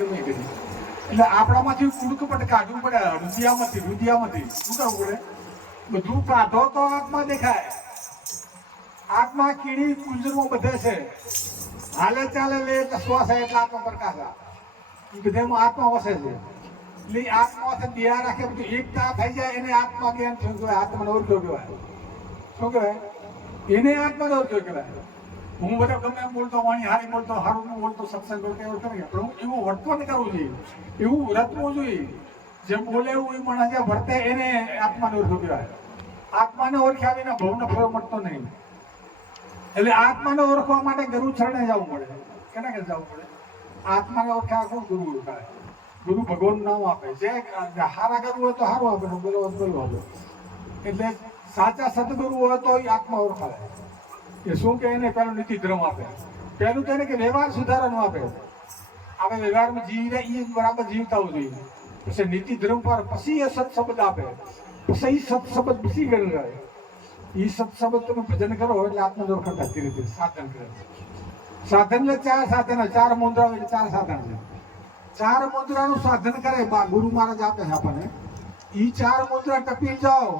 એટલે આપણામાંથી કુડકપટ કાઢવું પડે, રુધિયામાંથી શું કરવું પડે? બધું કાઢો તો આત્મા દેખાય. આત્મા કીડી કુંજરમાં બધે છે, હાલે ચાલે લે એટલે શ્વાસ એટલે આત્મા પ્રકાશ, એ બધામાં આત્મા વસે છે. એટલે આત્માથી દિયા રાખે બધું એકતા થઈ જાય એને આત્મા જ્ઞાન શું કહેવાય? આત્માનો ઓળખ્યો કહેવાય. શું કહેવાય? એને આત્માનો ઓળખ્યો કહેવાય. હું બધા ગમે એમ બોલતો, વાણી હારી બોલતો, હારું બોલતો, સત્સંગ બોલતો એવું કરે, પણ હું એવું વર્તન કરવું જોઈએ, એવું વર્તવું જોઈએ. જેમ બોલે એવું એ માણસ જે વર્તે એને આત્માને ઓળખ્યો કહેવાય. આત્માને ઓળખ્યા વિના ભવનો ફેર મળતો નહીં. એટલે આત્માને ઓળખવા માટે ગુરુ ચરણે જવું પડે. કેના કે જવું પડે? આત્માને ઓળખ્યા કોણ? ગુરુ ઓળખાય. ગુરુ ભગવાન નામ આપે છે. હારા કરવું હોય તો સારું આપે, બોલો બોલો. એટલે સાચા સદગુરુ હોય તો એ આત્મા ઓળખાય. એ શું કે એને પેલું નીતિ ધર્મ આપે. પેલું તો એને કે વ્યવહાર સુધારવાનું આપે. આપણે વ્યવહારમાં જીવીને એ બરાબર જીવતા હોવું જોઈએ. પછી નીતિ ધર્મ પર પછી એ સત્સબદ આપે. પછી એ સત્સબદ પછી ગણ કરે. એ સત્સબદ તમે ભજન કરો એટલે આત્મા કરતા ધીરે ધીરે સાધન કરે. સાધન એટલે ચાર સાધન, ચાર મુદ્રા એટલે ચાર સાધન છે. ચાર મુદ્રાનું સાધન કરે ગુરુ મહારાજ આપે છે આપણને. એ ચાર મુદ્રા ટપી જાઓ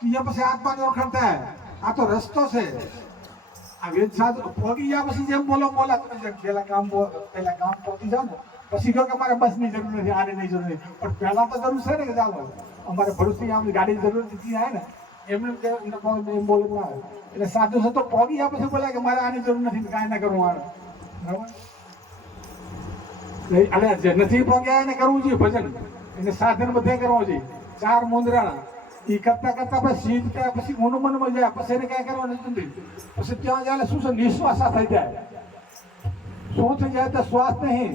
ત્યાં પછી આત્માની ઓળખાણ થાય. આ તો રસ્તો છે. આ વેદ સાધુ પહોંચી ગયા પછી જેમ બોલો તમે પેલા ગામ પહોંચી જાઓ ને પછી કહો કે અમારે બસની જરૂર નથી, આની નહીં જરૂર નથી. પણ પહેલા તો જરૂર છે ને કે જાવ અમારે ભરૂચથી આમ ગાડીની જરૂર નથી આવે ને એમને એમ બોલે ના આવે. એટલે સાધુ સંતો પહોંચી ગયા પછી બોલાય કે મારે આની જરૂર નથી, કાંઈ ના કરવું આવે. બરાબર? એટલે નથી પહોંચ્યા એને કરવું જોઈએ ભજન. એને સાધન બધે કરવું જોઈએ. ચાર મુદ્રા એ કરતા પછી સીધ થાય, પછી મનમાં જાય, પછી એને કઈ કરવાનું નથી. પછી ત્યાં જાય શું છે? નિશ્વાસા થઈ જાય. શું થઈ જાય? તો શ્વાસ નહીં,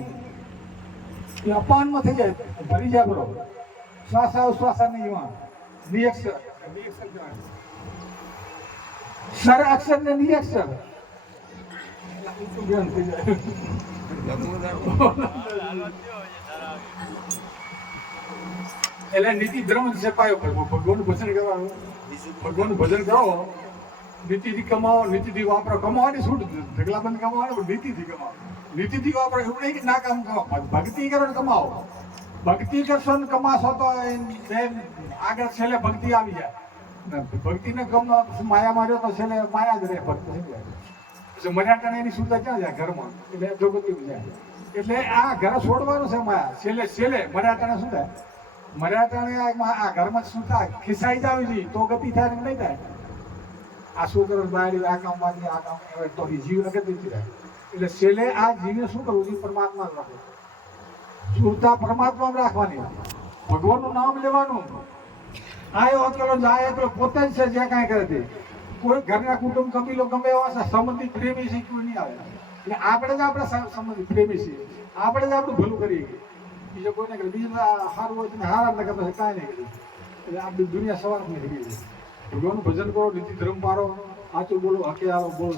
એ અપાનમાં થઈ જાય, ભરી જાય. બરોબર? શ્વાસ શ્વાસા નહીં, એમાં નિયક્ષર સર અક્ષર ને નિયક્ષર એટલે નીતિ ધર્મ છે પાયો. ભગવાનનું ભજન કરવાનું, ભગવાનનું ભજન કરો, નીતિથી કમાવો, નીતિથી વાપરો. કમાવાની છૂટ, ઢગલાબંધ કમાવાનો, નીતિથી કમાવો, નીતિથી વાપરો. એવું નહીં કે ના કામ કમાવો, ભક્તિ કરો ને કમાવો. ભક્તિ કરશો ને કમાશો તો આગળ છેલ્લે ભક્તિ આવી જાય. ભક્તિને કમા માયા માર્યો તો છેલ્લે માયા જ રહે. ભક્તિ પછી મર્યાદાને એની સુધા ક્યાં જાય? ઘરમાં. એટલે જોગતી જાય. એટલે આ ઘર છોડવાનું છે માયા. છેલ્લે મર્યાદાને શું થાય? મર્યાદાને આ ઘરમાં શું થાય? ખિસાઈ જ આવી જોઈએ તો ગતિ થાય ને નહીં થાય. આ શું કરો બાયડી, આ કામ બાકી, આ કામ તો જીવ ગતિ થાય. એટલે છેલ્લે આ જીવને શું કરવું જોઈએ? પરમાત્મા રાખવું. સુરતા પરમાત્મા રાખવાની, ભગવાનનું નામ લેવાનું. આયો અકેલો જાય એકલો પોતે જ છે જે કાંઈ કરે તે. કોઈ ઘરના કુટુંબ કબીલો ગમે એવા છે, સંબંધી પ્રેમી છે, કોઈ નહીં આવે. એટલે આપણે જ આપણે સંબંધી પ્રેમી છીએ, આપણે જ આપણું ભલું કરીએ. બીજો કોઈ નહીં કરે. બીજા સારું હોય તો હારા ન કરતા કાંઈ નહીં કરે. એટલે આપણી દુનિયા સવાર નહીં થઈ ગઈ. ભગવાનનું ભજન કરો, નીતિ ધર્મ પારો, સાચું બોલો, હકે આવો બોલો.